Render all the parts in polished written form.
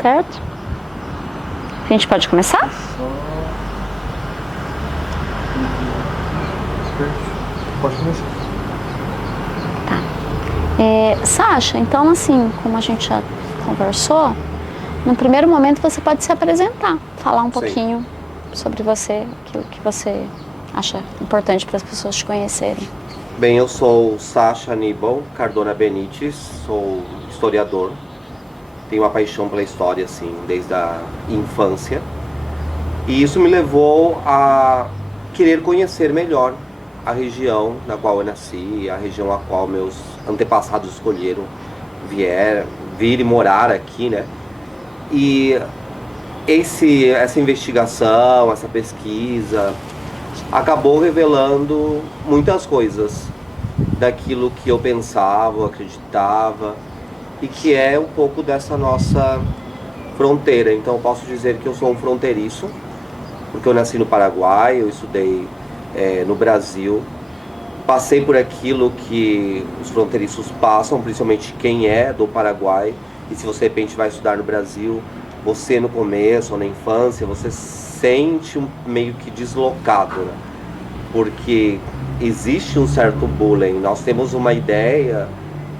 certo? A gente pode começar? Pode começar. Tá. Sasha, então assim, como a gente já conversou, no primeiro momento você pode se apresentar, falar um pouquinho sobre você, aquilo que você acha importante para as pessoas te conhecerem. Bem, eu sou Sasha Aníbal Cardona Benites, sou historiador, tenho uma paixão pela história, assim, desde a infância. E isso me levou a querer conhecer melhor a região na qual eu nasci, a região a qual meus antepassados escolheram vir e morar aqui, né? E essa investigação, essa pesquisa, acabou revelando muitas coisas daquilo que eu pensava, acreditava, e que é um pouco dessa nossa fronteira. Então eu posso dizer que eu sou um fronteiriço, porque eu nasci no Paraguai, eu estudei no Brasil, passei por aquilo que os fronteiriços passam, principalmente quem é do Paraguai, e se você de repente vai estudar no Brasil, você no começo ou na infância, você sente meio que deslocado, né? Porque existe um certo bullying, nós temos uma ideia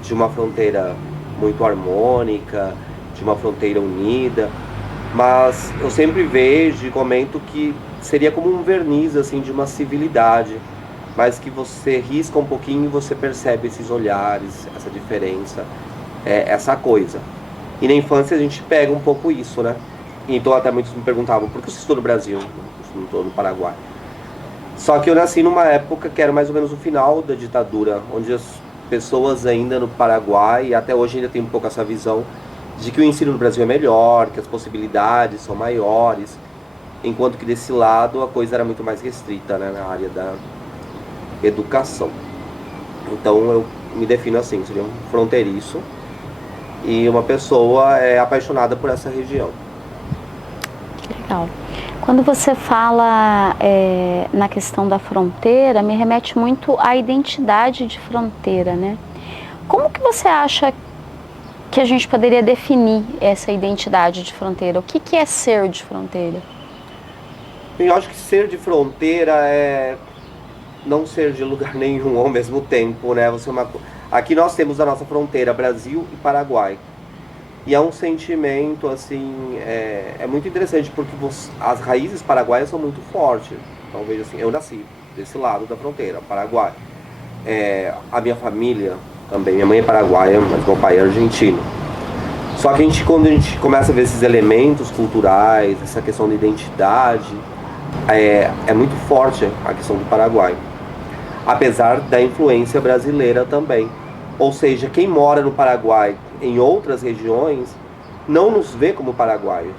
de uma fronteira muito harmônica, de uma fronteira unida, mas eu sempre vejo e comento que seria como um verniz assim de uma civilidade, mas que você risca um pouquinho e você percebe esses olhares, essa diferença, essa coisa. E na infância a gente pega um pouco isso, né? Então até muitos me perguntavam, por que você estudou no Brasil? Eu não estou no Paraguai. Só que eu nasci numa época que era mais ou menos o final da ditadura, onde as pessoas ainda no Paraguai, e até hoje ainda tem um pouco essa visão, de que o ensino no Brasil é melhor, que as possibilidades são maiores, enquanto que desse lado a coisa era muito mais restrita, né, na área da educação. Então eu me defino assim, seria um fronteiriço e uma pessoa apaixonada por essa região. Legal. Quando você fala na questão da fronteira, me remete muito à identidade de fronteira, né? Como que você acha que a gente poderia definir essa identidade de fronteira? O que é ser de fronteira? Eu acho que ser de fronteira é não ser de lugar nenhum ao mesmo tempo, né? Aqui nós temos a nossa fronteira, Brasil e Paraguai. E é um sentimento, assim, é muito interessante, porque as raízes paraguaias são muito fortes. Então, veja assim, eu nasci desse lado da fronteira, Paraguai. A minha família também, minha mãe é paraguaia, mas meu pai é argentino. Só que quando a gente começa a ver esses elementos culturais, essa questão da identidade, é muito forte a questão do Paraguai. Apesar da influência brasileira também. Ou seja, quem mora no Paraguai, em outras regiões, não nos vê como paraguaios.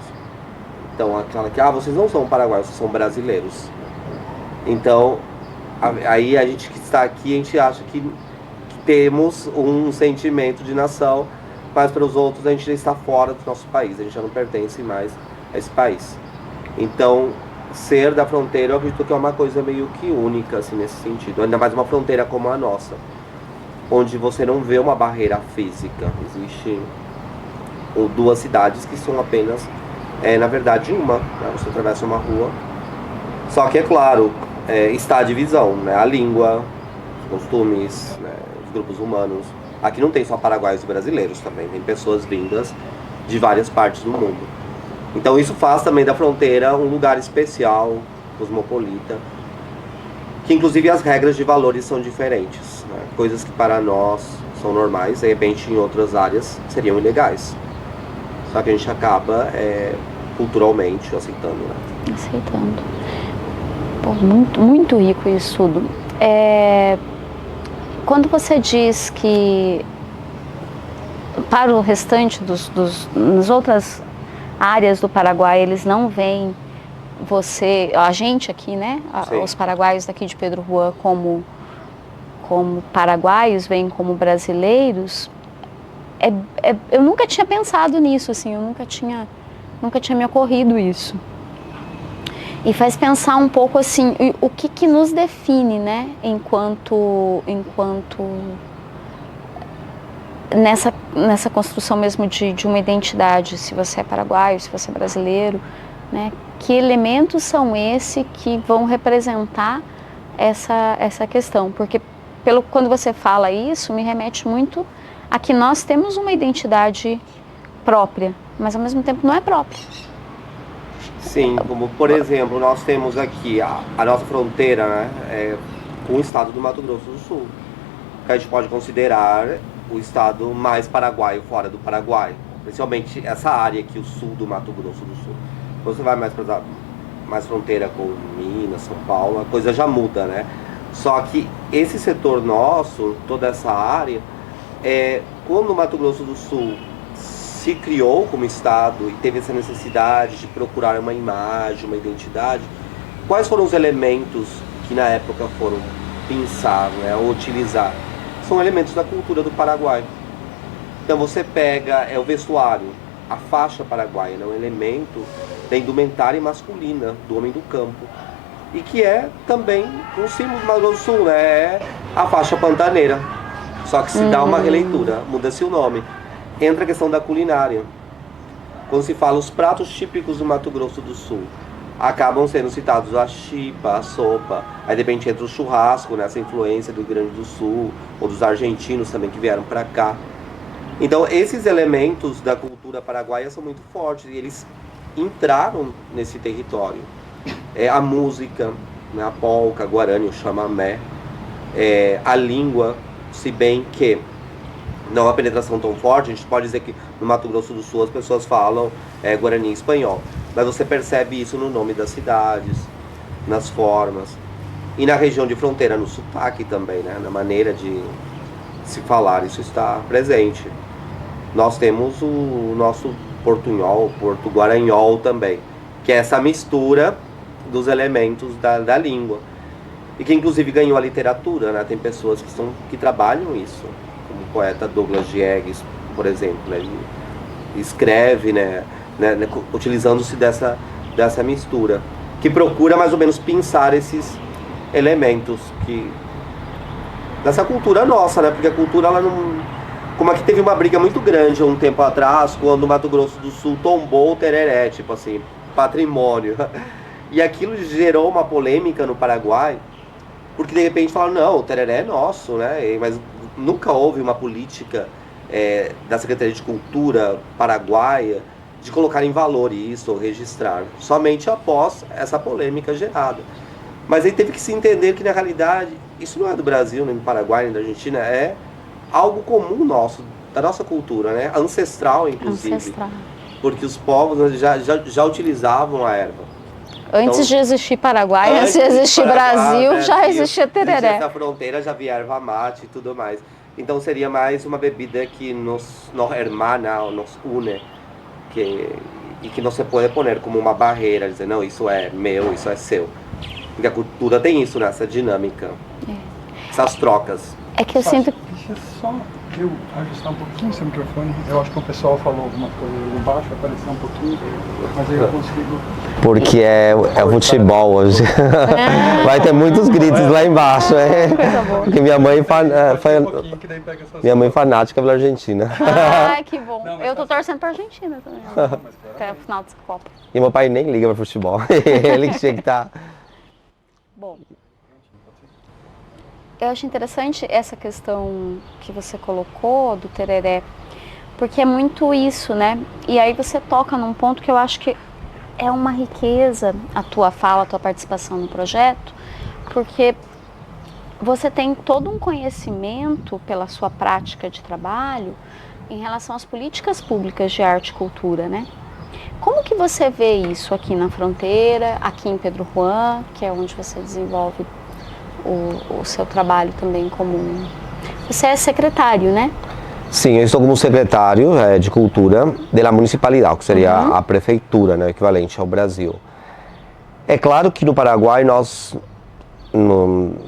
Então, aquela que, vocês não são paraguaios, vocês são brasileiros. Então, aí a gente que está aqui, a gente acha que temos um sentimento de nação, mas para os outros a gente já está fora do nosso país, a gente já não pertence mais a esse país. Então, ser da fronteira, eu acredito que é uma coisa meio que única, assim, nesse sentido. Ainda mais uma fronteira como a nossa, onde você não vê uma barreira física. Existe duas cidades que são apenas, na verdade, uma, né? Você atravessa uma rua. Só que, é claro, está a divisão, né? A língua, os costumes, né? Os grupos humanos. Aqui não tem só paraguaios e brasileiros também, tem pessoas vindas de várias partes do mundo. Então isso faz também da fronteira um lugar especial, cosmopolita, que inclusive as regras de valores são diferentes, né? Coisas que para nós são normais, de repente em outras áreas seriam ilegais. Só que a gente acaba culturalmente aceitando, né? Aceitando. Pô, muito, muito rico isso tudo. Quando você diz que para o restante nas outras áreas do Paraguai, eles não veem a gente aqui, né? Os paraguaios daqui de Pedro Juan como paraguaios, veem como brasileiros. Eu nunca tinha pensado nisso, assim, nunca tinha me ocorrido isso. E faz pensar um pouco assim, o que nos define, né, enquanto nessa construção mesmo de uma identidade, se você é paraguaio, se você é brasileiro, né? Que elementos são esses que vão representar essa questão? Porque quando você fala isso, me remete muito a que nós temos uma identidade própria, mas ao mesmo tempo não é própria. Sim, como por exemplo, nós temos aqui a nossa fronteira, né, com o estado do Mato Grosso do Sul, que a gente pode considerar o estado mais paraguaio fora do Paraguai, principalmente essa área aqui, o sul do Mato Grosso do Sul. Você vai mais fronteira com Minas, São Paulo, a coisa já muda, né? Só que esse setor nosso, toda essa área, quando o Mato Grosso do Sul se criou como estado e teve essa necessidade de procurar uma imagem, uma identidade, quais foram os elementos que na época foram pensar, né, ou utilizar? São elementos da cultura do Paraguai. Então você pega o vestuário, a faixa paraguaia, né, um elemento da indumentária masculina do homem do campo. E que é também um símbolo do Mato Grosso do Sul, né? É a faixa pantaneira. Só que se dá uma releitura, muda-se o nome. Entra a questão da culinária. Quando se fala os pratos típicos do Mato Grosso do Sul, acabam sendo citados a chipa, a sopa, aí de repente entra o churrasco, né? Essa influência do Rio Grande do Sul, ou dos argentinos também que vieram para cá. Então esses elementos da cultura paraguaia são muito fortes e eles entraram nesse território. A música, né, a polca, a guarani, o chamamé, a língua, se bem que não há uma penetração tão forte, a gente pode dizer que no Mato Grosso do Sul as pessoas falam guarani e espanhol, mas você percebe isso no nome das cidades, nas formas, e na região de fronteira, no sotaque também, né, na maneira de se falar, isso está presente. Nós temos o nosso portunhol, porto-guaranhol também, que é essa mistura dos elementos da língua. E que inclusive ganhou a literatura, né? Tem pessoas que trabalham isso, como o poeta Douglas Diegues, por exemplo, né? Ele escreve, né, utilizando-se dessa mistura, que procura mais ou menos pensar esses elementos dessa cultura nossa, né? Porque a cultura, ela não... Como aqui teve uma briga muito grande há um tempo atrás, quando o Mato Grosso do Sul tombou o tereré, tipo assim, patrimônio. E aquilo gerou uma polêmica no Paraguai, porque de repente falaram, não, o tereré é nosso, né? Mas nunca houve uma política da Secretaria de Cultura paraguaia de colocar em valor isso, ou registrar, somente após essa polêmica gerada. Mas aí teve que se entender que na realidade, isso não é do Brasil, nem do Paraguai, nem da Argentina, é algo comum nosso, da nossa cultura, né? Ancestral, inclusive. Ancestral. Porque os povos já utilizavam a erva. Antes de existir Paraguai, antes de existir Brasil, né, já existia tereré. Nessa fronteira já havia erva mate e tudo mais. Então seria mais uma bebida que nos hermana, nos une, e que não se pode poner como uma barreira, dizer, não, isso é meu, isso é seu. Porque a cultura tem isso, né, essa dinâmica, essas trocas. É que eu sinto... Deixa só eu ajustar um pouquinho seu microfone. Eu acho que o pessoal falou alguma coisa ali embaixo, apareceu um pouquinho, mas aí eu consigo... Porque é o futebol hoje. Vai ter muitos gritos lá embaixo. Porque minha mãe fanática pela Argentina. Ah, que bom. Não, eu tô torcendo pra Argentina também. Até o final dessa Copa. E meu pai nem liga pra futebol. Ele que tinha que estar... Bom. Eu acho interessante essa questão que você colocou do tereré, porque é muito isso, né? E aí você toca num ponto que eu acho que é uma riqueza a tua fala, a tua participação no projeto, porque você tem todo um conhecimento pela sua prática de trabalho em relação às políticas públicas de arte e cultura, né? Como que você vê isso aqui na fronteira, aqui em Pedro Juan, que é onde você desenvolve o seu trabalho também como... Você é secretário, né? Sim, eu estou como secretário de Cultura da municipalidade, que seria a prefeitura, né, equivalente ao Brasil. É claro que no Paraguai nós,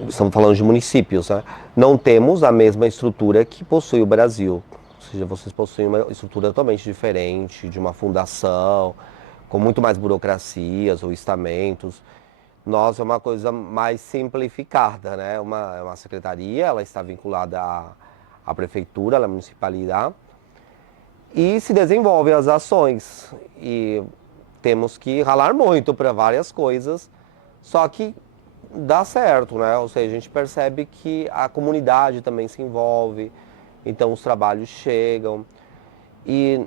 estamos falando de municípios, né, não temos a mesma estrutura que possui o Brasil. Ou seja, vocês possuem uma estrutura totalmente diferente, de uma fundação, com muito mais burocracias ou estamentos. Nós é uma coisa mais simplificada, né? Uma secretaria, ela está vinculada a prefeitura, a municipalidade, e se desenvolvem as ações. E temos que ralar muito para várias coisas, só que dá certo, né? Ou seja, a gente percebe que a comunidade também se envolve, então os trabalhos chegam. E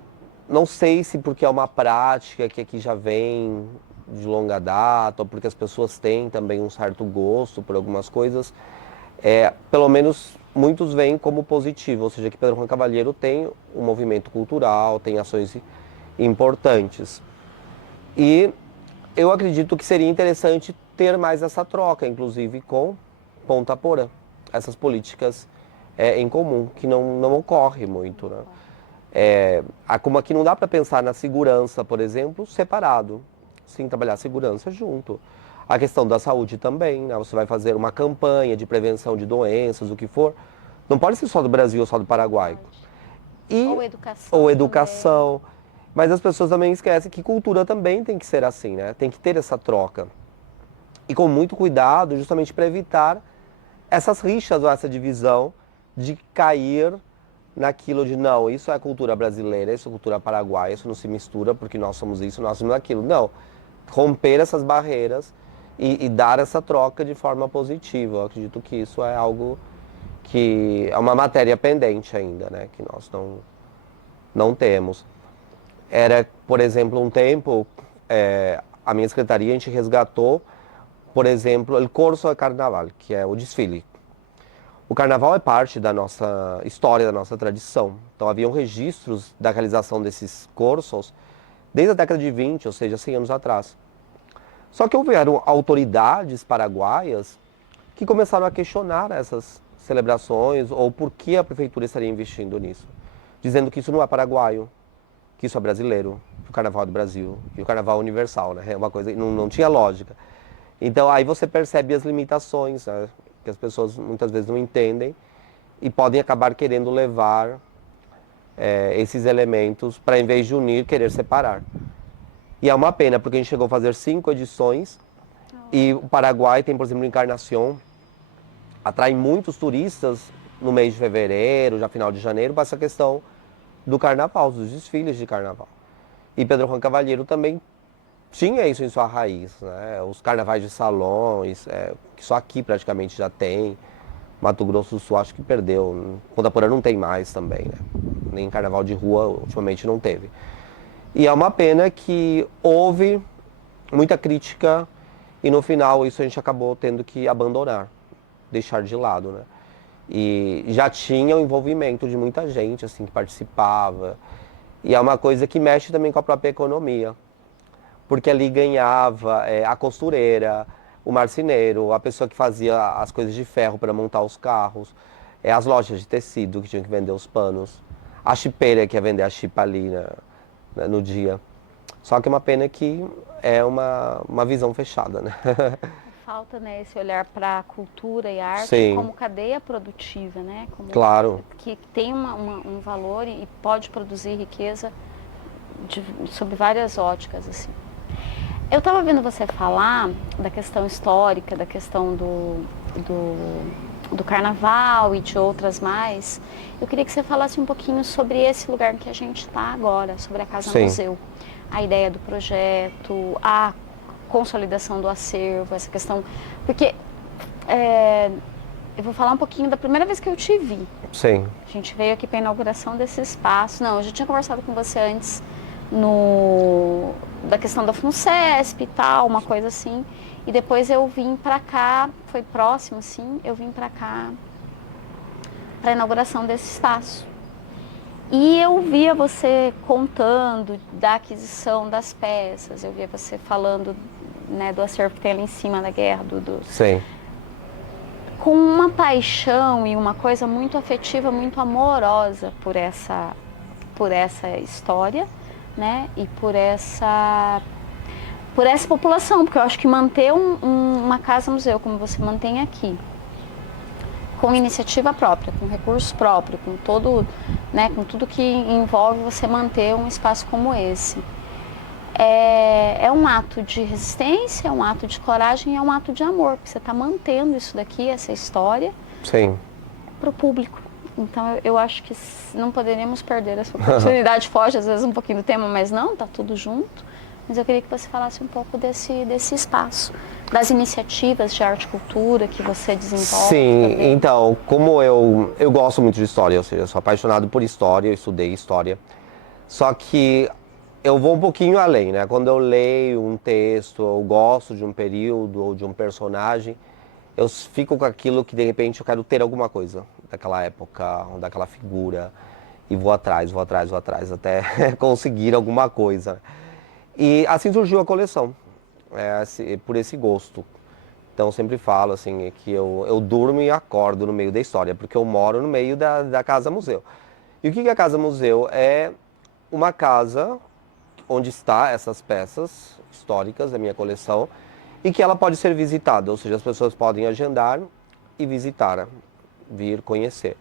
não sei se porque é uma prática que aqui já vem de longa data, ou porque as pessoas têm também um certo gosto por algumas coisas, pelo menos muitos veem como positivo, ou seja, que Pedro Juan Cavalheiro tem um movimento cultural, tem ações importantes. E eu acredito que seria interessante ter mais essa troca, inclusive com Ponta Porã, essas políticas em comum, que não ocorre muito, né? Como aqui não dá para pensar na segurança, por exemplo, separado, sim, trabalhar a segurança junto. A questão da saúde também, né? Você vai fazer uma campanha de prevenção de doenças, o que for, não pode ser só do Brasil ou só do Paraguai. Ou educação. Ou educação. Mas as pessoas também esquecem que cultura também tem que ser assim, né? Tem que ter essa troca. E com muito cuidado, justamente para evitar essas rixas ou essa divisão de cair naquilo de não, isso é cultura brasileira, isso é cultura paraguaia, isso não se mistura porque nós somos isso, nós somos aquilo. Não, romper essas barreiras e dar essa troca de forma positiva. Eu acredito que isso é algo que é uma matéria pendente ainda, né? Que nós não temos. Era, por exemplo, um tempo, a minha secretaria, a gente resgatou, por exemplo, o Corso de Carnaval, que é o desfile. O carnaval é parte da nossa história, da nossa tradição. Então haviam registros da realização desses corsos desde a década de 20, ou seja, 100 anos atrás. Só que houveram autoridades paraguaias que começaram a questionar essas celebrações ou por que a prefeitura estaria investindo nisso, dizendo que isso não é paraguaio, que isso é brasileiro, que o carnaval é do Brasil, e o carnaval é universal, né? É uma coisa que não tinha lógica. Então aí você percebe as limitações, né? Que as pessoas muitas vezes não entendem e podem acabar querendo levar esses elementos para, em vez de unir, querer separar. E é uma pena, porque a gente chegou a fazer 5 edições e o Paraguai tem, por exemplo, Encarnação, atrai muitos turistas no mês de fevereiro, já final de janeiro, para essa questão do carnaval, dos desfiles de carnaval. E Pedro Juan Cavalheiro também tinha isso em sua raiz, né? Os carnavais de salões, que só aqui praticamente já tem. Mato Grosso do Sul acho que perdeu. Ponta Porã não tem mais também, né? Nem carnaval de rua ultimamente não teve. E é uma pena que houve muita crítica e no final isso a gente acabou tendo que abandonar, deixar de lado, né? E já tinha o envolvimento de muita gente assim que participava. E é uma coisa que mexe também com a própria economia. Porque ali ganhava a costureira, o marceneiro, a pessoa que fazia as coisas de ferro para montar os carros, as lojas de tecido que tinham que vender os panos, a chipeira que ia vender a chipa ali no dia. Só que é uma pena que é uma visão fechada, né? Falta, né, esse olhar para a cultura e a arte. Sim. Como cadeia produtiva, né? Como claro. Que tem um valor e pode produzir riqueza sob várias óticas, assim. Eu estava vendo você falar da questão histórica, da questão do carnaval e de outras mais. Eu queria que você falasse um pouquinho sobre esse lugar em que a gente está agora, sobre a Casa Museu. A ideia do projeto, a consolidação do acervo, essa questão. Porque eu vou falar um pouquinho da primeira vez que eu te vi. Sim. A gente veio aqui para a inauguração desse espaço. Não, eu já tinha conversado com você antes da questão da FUNCESP e tal, uma coisa assim. E depois eu vim para cá, foi próximo assim, eu vim para cá para a inauguração desse espaço. E eu via você contando da aquisição das peças, eu via você falando, né, do acervo que tem ali em cima da guerra. Sim. Com uma paixão e uma coisa muito afetiva, muito amorosa por essa história, né, e por essa população, porque eu acho que manter uma casa-museu como você mantém aqui, com iniciativa própria, com recurso próprio, com todo, né, com tudo que envolve você manter um espaço como esse, é um ato de resistência, é um ato de coragem, é um ato de amor, porque você está mantendo isso daqui, essa história, para o público. Então eu acho que não poderíamos perder essa oportunidade. Foge às vezes um pouquinho do tema, mas não, tá tudo junto. Mas eu queria que você falasse um pouco desse espaço, das iniciativas de arte e cultura que você desenvolve. Sim, também. então, como eu gosto muito de história, ou seja, eu sou apaixonado por história, eu estudei história. Só que eu vou um pouquinho além, né? Quando eu leio um texto, eu gosto de um período ou de um personagem, eu fico com aquilo que de repente eu quero ter alguma coisa daquela época, ou daquela figura, e vou atrás, até conseguir alguma coisa. E assim surgiu a coleção, por esse gosto. Então eu sempre falo assim, que eu durmo e acordo no meio da história, porque eu moro no meio da Casa Museu. E o que é a Casa Museu? É uma casa onde está essas peças históricas da minha coleção e que ela pode ser visitada, ou seja, as pessoas podem agendar e visitar, vir conhecer.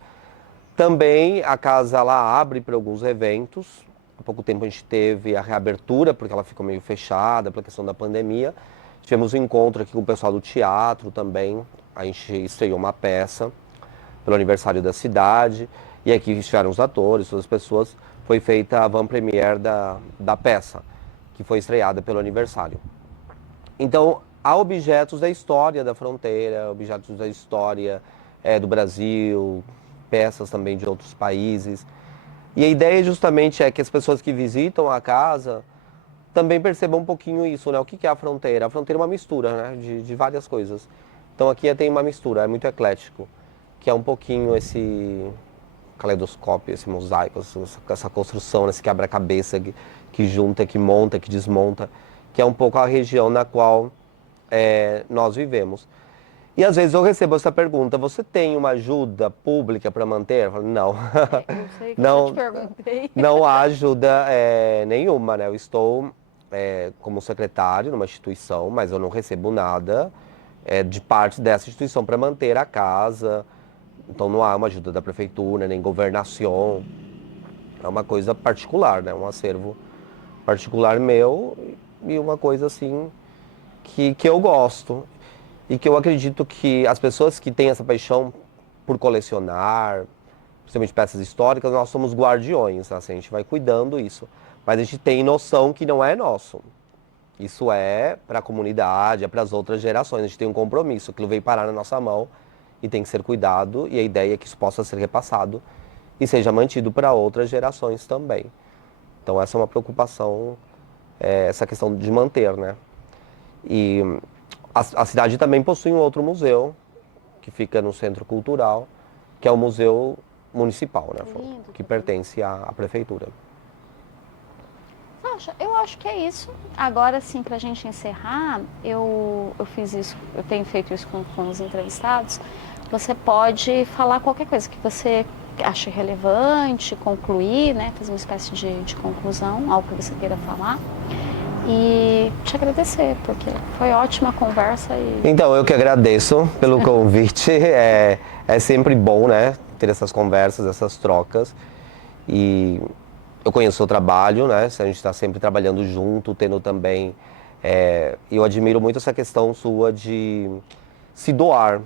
Também a casa ela abre para alguns eventos. Há pouco tempo a gente teve a reabertura, porque ela ficou meio fechada pela questão da pandemia. Tivemos um encontro aqui com o pessoal do teatro também. A gente estreou uma peça pelo aniversário da cidade. E aqui estiveram os atores, todas as pessoas. Foi feita a van-premiere da peça, que foi estreada pelo aniversário. Então, há objetos da história da fronteira, objetos da história do Brasil, peças também de outros países. E a ideia justamente é que as pessoas que visitam a casa também percebam um pouquinho isso, né? O que é a fronteira? A fronteira é uma mistura, né? De várias coisas. Então aqui tem uma mistura, é muito eclético, que é um pouquinho esse caleidoscópio, esse mosaico, essa construção, esse quebra-cabeça que junta, que monta, que desmonta, que é um pouco a região na qual nós vivemos. E às vezes eu recebo essa pergunta: você tem uma ajuda pública para manter? Eu falo, não. Eu sei que eu já Não, te perguntei. não há ajuda nenhuma, né? Eu estou como secretário numa instituição, mas eu não recebo nada de parte dessa instituição para manter a casa. Então não há uma ajuda da prefeitura, nem governação. É uma coisa particular, né? Um acervo particular meu e uma coisa assim que eu gosto. E que eu acredito que as pessoas que têm essa paixão por colecionar, principalmente peças históricas, nós somos guardiões, assim, a gente vai cuidando isso. Mas a gente tem noção que não é nosso. Isso é para a comunidade, é para as outras gerações. A gente tem um compromisso, aquilo veio parar na nossa mão e tem que ser cuidado. E a ideia é que isso possa ser repassado e seja mantido para outras gerações também. Então essa é uma preocupação, essa questão de manter, né? E a cidade também possui um outro museu, que fica no Centro Cultural, que é o Museu Municipal, né? Lindo, Que pertence à prefeitura. Sasha, eu acho que é isso. Agora sim, pra gente encerrar, eu fiz isso, eu tenho feito isso com os entrevistados. Você pode falar qualquer coisa que você ache relevante, concluir, né? Fazer uma espécie de conclusão, algo que você queira falar. E te agradecer, porque foi ótima a conversa. Então, eu que agradeço pelo convite. É sempre bom, né, ter essas conversas, essas trocas. E eu conheço o seu trabalho, né? A gente está sempre trabalhando junto, tendo também... eu admiro muito essa questão sua de se doar,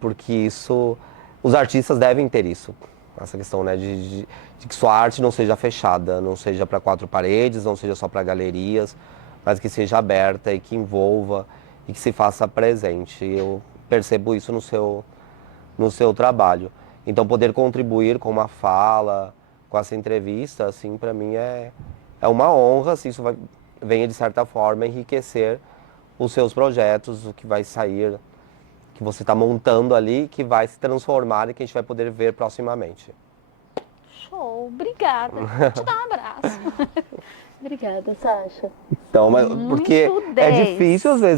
porque isso... Os artistas devem ter isso. Essa questão, né, de que sua arte não seja fechada, não seja para quatro paredes, não seja só para galerias, mas que seja aberta e que envolva e que se faça presente. Eu percebo isso no seu trabalho. Então poder contribuir com uma fala, com essa entrevista, assim, para mim é uma honra, se isso venha de certa forma enriquecer os seus projetos, o que vai sair, que você está montando ali, que vai se transformar e que a gente vai poder ver proximamente. Show, obrigada. Vou te dar um abraço. Obrigada, Sasha. Então, porque Muito é 10. difícil às vezes